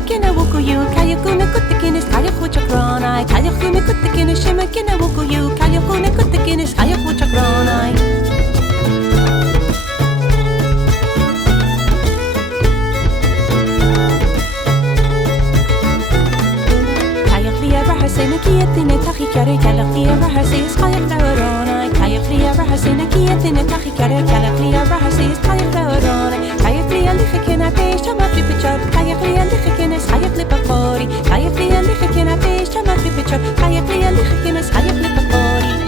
shimakina wukuyu kayakuna kutakinis kayakuchakronai kayakuna kutakinis shimakina wukuyu kayakuna kutakinis kayakuchakronai Sinakiyatin taki kare kalakliya rahasis kayak lawaronai kayak liya rahasinakiyatin taki kare kalakliya rahasis kayak lawaronai kayak liya likhikina pesha mafipichot kayak liya likhikina kayak lipakori kayak liya likhikina pesha mafipichot kayak liya likhikina kayak lipakori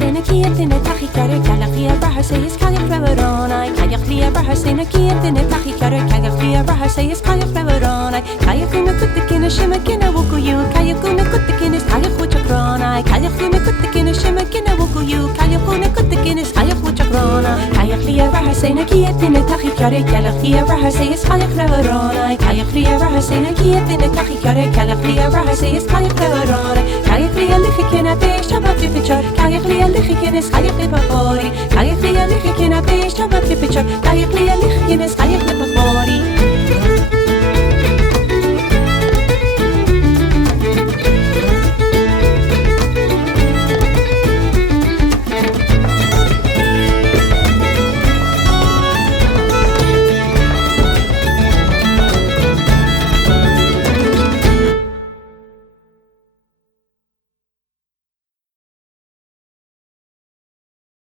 Sinakiyatin taki kare kalakliya rahasayis kayak lawaronai kayak liya rahasinakiyatin taki kare kalakliya rahasayis kayak lawaronai kayak kuna kutakina shimakina wukuyu kayak kuna kutakina kayak kuchakronai kayak kuna kutakina shimakina wukuyu kayak kuna kutakina kayak kuchakrona kayak liya rahasinakiyatin taki kare kalakliya rahasayis kayak lawaronai kayak liya rahasinakiyatin taki kare kalakliya rahasayis kayak lawaronai kayak liya likhikina pesha mafipichot kayak liya likhikina kayak